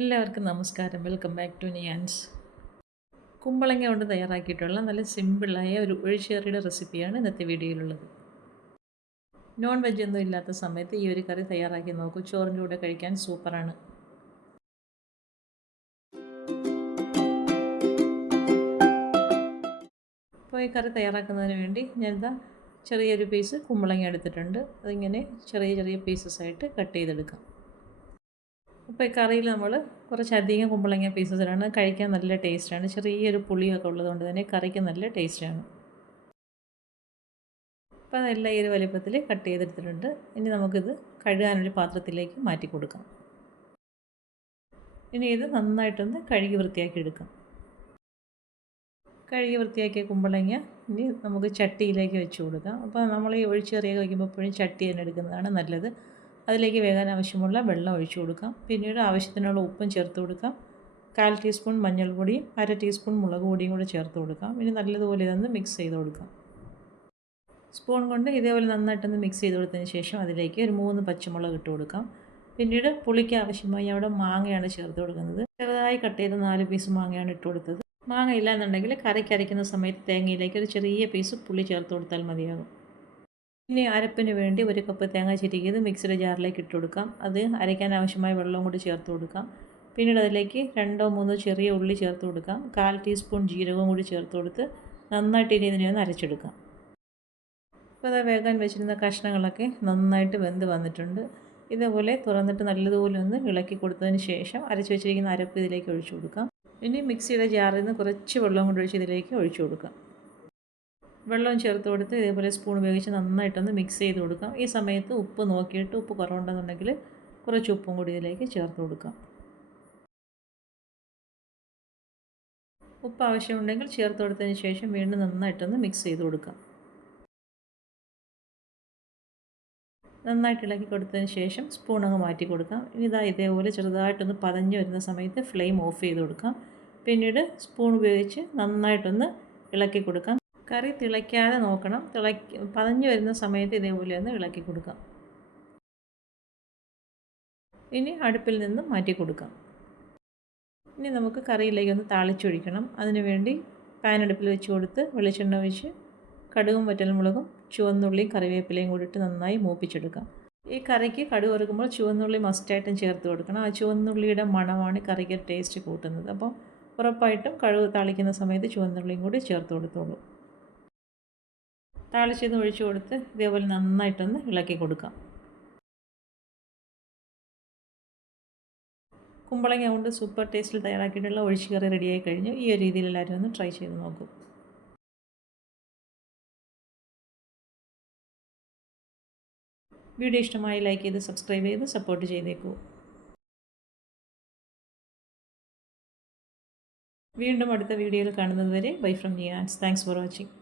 എല്ലാവർക്കും നമസ്കാരം. Welcome back to നിയാൻസ്. കുമ്പളങ്ങ കൊണ്ട് തയ്യാറാക്കിയിട്ടുള്ള നല്ല സിമ്പിളായ ഒരു ഒഴിച്ചുകറിയുടെ റെസിപ്പിയാണ് ഇന്നത്തെ വീഡിയോയിലുള്ളത്. നോൺ വെജ് ഒന്നും ഇല്ലാത്ത സമയത്ത് ഈ ഒരു കറി തയ്യാറാക്കി നോക്കൂ. ചോറിൻ്റെ കൂടെ കഴിക്കാൻ സൂപ്പറാണ്. അപ്പോൾ ഈ കറി തയ്യാറാക്കുന്നതിന് വേണ്ടി ഞാനിതാ ചെറിയൊരു പീസ് കുമ്പളങ്ങ എടുത്തിട്ടുണ്ട്. അതിങ്ങനെ ചെറിയ ചെറിയ പീസസ് ആയിട്ട് കട്ട് ചെയ്തെടുക്കാം. അപ്പോൾ ഈ കറിയിൽ നമ്മൾ കുറച്ചധികം കുമ്പളങ്ങ പീസസിലാണ്. കഴിക്കാൻ നല്ല ടേസ്റ്റാണ്. ചെറിയൊരു പുളിയൊക്കെ ഉള്ളതുകൊണ്ട് തന്നെ കറിക്ക് നല്ല ടേസ്റ്റാണ്. അപ്പോൾ അതെല്ലാം ഈ ഒരു വലിപ്പത്തിൽ കട്ട് ചെയ്തെടുത്തിട്ടുണ്ട്. ഇനി നമുക്കിത് കഴുകാനൊരു പാത്രത്തിലേക്ക് മാറ്റി കൊടുക്കാം. ഇനി ഇത് നന്നായിട്ടൊന്ന് കഴുകി വൃത്തിയാക്കി എടുക്കാം. കഴുകി വൃത്തിയാക്കിയ കുമ്പളങ്ങ ഇനി നമുക്ക് ചട്ടിയിലേക്ക് വെച്ച് കൊടുക്കാം. അപ്പോൾ നമ്മൾ ഈ ഒഴിച്ചുകറിയൊക്കെ വയ്ക്കുമ്പോൾ എപ്പോഴും ചട്ടി തന്നെ എടുക്കുന്നതാണ് നല്ലത്. അതിലേക്ക് വേകാൻ ആവശ്യമുള്ള വെള്ളം ഒഴിച്ചു കൊടുക്കാം. പിന്നീട് ആവശ്യത്തിനുള്ള ഉപ്പും ചേർത്ത് കൊടുക്കാം. 1/4 ടീസ്പൂൺ മഞ്ഞൾപ്പൊടിയും 1/2 ടീസ്പൂൺ മുളക് പൊടിയും കൂടെ ചേർത്ത് കൊടുക്കാം. ഇനി നല്ലതുപോലെ ഇതൊന്ന് മിക്സ് ചെയ്ത് കൊടുക്കാം. സ്പൂൺ കൊണ്ട് ഇതേപോലെ നന്നായിട്ടൊന്ന് മിക്സ് ചെയ്ത് കൊടുത്തതിന് ശേഷം അതിലേക്ക് ഒരു 3 പച്ചമുളക് ഇട്ട് കൊടുക്കാം. പിന്നീട് പുളിക്ക് ആവശ്യമായി അവിടെ മാങ്ങയാണ് ചേർത്ത് കൊടുക്കുന്നത്. ചെറുതായി കട്ട് ചെയ്ത 4 പീസ് മാങ്ങയാണ് ഇട്ട് കൊടുത്തത്. മാങ്ങ ഇല്ലാന്നുണ്ടെങ്കിൽ കറിക്ക് അരയ്ക്കുന്ന സമയത്ത് തേങ്ങയിലേക്ക് ഒരു ചെറിയ പീസ് പുളി ചേർത്ത് കൊടുത്താൽ മതിയാകും. ഇനി അരപ്പിന് വേണ്ടി 1 കപ്പ് തേങ്ങ ചിരകിയത് മിക്സിയുടെ ജാറിലേക്ക് ഇട്ട് കൊടുക്കാം. അത് അരയ്ക്കാൻ ആവശ്യമായ വെള്ളവും കൂടി ചേർത്ത് കൊടുക്കാം. പിന്നീട് അതിലേക്ക് 2-3 ചെറിയ ഉള്ളി ചേർത്ത് കൊടുക്കാം. 1/4 ടീസ്പൂൺ ജീരകവും കൂടി ചേർത്ത് കൊടുത്ത് നന്നായിട്ട് ഇനി ഇതിനെ ഒന്ന് അരച്ചെടുക്കാം. അപ്പോൾ അത് വേകാൻ വെച്ചിരുന്ന കഷ്ണങ്ങളൊക്കെ നന്നായിട്ട് വെന്ത് വന്നിട്ടുണ്ട്. ഇതേപോലെ തുറന്നിട്ട് നല്ലതുപോലെ ഒന്ന് ഇളക്കി കൊടുത്തതിന് ശേഷം അരച്ച് വെച്ചിരിക്കുന്ന അരപ്പ് ഇതിലേക്ക് ഒഴിച്ചു കൊടുക്കാം. ഇനി മിക്സിയുടെ ജാറിൽ നിന്ന് കുറച്ച് വെള്ളം കൊണ്ട് ഒഴിച്ച് ഇതിലേക്ക് ഒഴിച്ചു കൊടുക്കാം. വെള്ളം ചേർത്ത് കൊടുത്ത് ഇതേപോലെ സ്പൂൺ ഉപയോഗിച്ച് നന്നായിട്ടൊന്ന് മിക്സ് ചെയ്ത് കൊടുക്കാം. ഈ സമയത്ത് ഉപ്പ് നോക്കിയിട്ട് ഉപ്പ് കുറവുണ്ടെന്നുണ്ടെങ്കിൽ കുറച്ച് ഉപ്പും കൂടി ഇതിലേക്ക് ചേർത്ത് കൊടുക്കാം. ഉപ്പ് ആവശ്യമുണ്ടെങ്കിൽ ചേർത്ത് കൊടുത്തതിന് ശേഷം വീണ്ടും നന്നായിട്ടൊന്ന് മിക്സ് ചെയ്ത് കൊടുക്കാം. നന്നായിട്ട് ഇളക്കി കൊടുത്തതിന് ശേഷം സ്പൂൺ അങ്ങ് മാറ്റി കൊടുക്കാം. ഇനി ഇതേപോലെ ചെറുതായിട്ടൊന്ന് പതഞ്ഞ് വരുന്ന സമയത്ത് ഫ്ലെയിം ഓഫ് ചെയ്ത് കൊടുക്കാം. പിന്നീട് സ്പൂൺ ഉപയോഗിച്ച് നന്നായിട്ടൊന്ന് ഇളക്കി കൊടുക്കാം. കറി തിളയ്ക്കാതെ നോക്കണം. പതഞ്ഞ് വരുന്ന സമയത്ത് ഇതേപോലെ ഒന്ന് ഇളക്കി കൊടുക്കാം. ഇനി അടുപ്പിൽ നിന്ന് മാറ്റി കൊടുക്കാം. ഇനി നമുക്ക് കറിയിലേക്ക് ഒന്ന് താളിച്ചൊഴിക്കണം. അതിനുവേണ്ടി പാൻ അടുപ്പിൽ വെച്ച് കൊടുത്ത് വെളിച്ചെണ്ണ ഒഴിച്ച് കടുകും വറ്റൽമുളകും ചുവന്നുള്ളിയും കറിവേപ്പിലയും കൂടിയിട്ട് നന്നായി മൂപ്പിച്ചെടുക്കാം. ഈ കറിക്ക് കടുക് വറുക്കുമ്പോൾ ചുവന്നുള്ളി മസ്റ്റായിട്ടും ചേർത്ത് കൊടുക്കണം. ആ ചുവന്നുള്ളിയുടെ മണമാണ് കറിക്ക് ടേസ്റ്റ് കൂട്ടുന്നത്. അപ്പോൾ ഉറപ്പായിട്ടും കടുക് താളിക്കുന്ന സമയത്ത് ചുവന്നുള്ളിയും കൂടി ചേർത്ത് കൊടുത്തോളൂ. താളിച്ചത് ഒഴിച്ചു കൊടുത്ത് ഇതേപോലെ നന്നായിട്ടൊന്ന് ഇളക്കി കൊടുക്കാം. കുമ്പളങ്ങ കൊണ്ട് സൂപ്പർ ടേസ്റ്റിൽ തയ്യാറാക്കിയിട്ടുള്ള ഒഴിച്ചുകറി റെഡിയായി കഴിഞ്ഞു. ഈ ഒരു രീതിയിൽ എല്ലാവരും ഒന്ന് ട്രൈ ചെയ്ത് നോക്കൂ. വീഡിയോ ഇഷ്ടമായി ലൈക്ക് ചെയ്ത് സബ്സ്ക്രൈബ് ചെയ്ത് സപ്പോർട്ട് ചെയ്തേക്കൂ. വീണ്ടും അടുത്ത വീഡിയോയിൽ കാണുന്നത് വരെ ബൈ ഫ്രം നിയാൻസ്. Thanks for watching.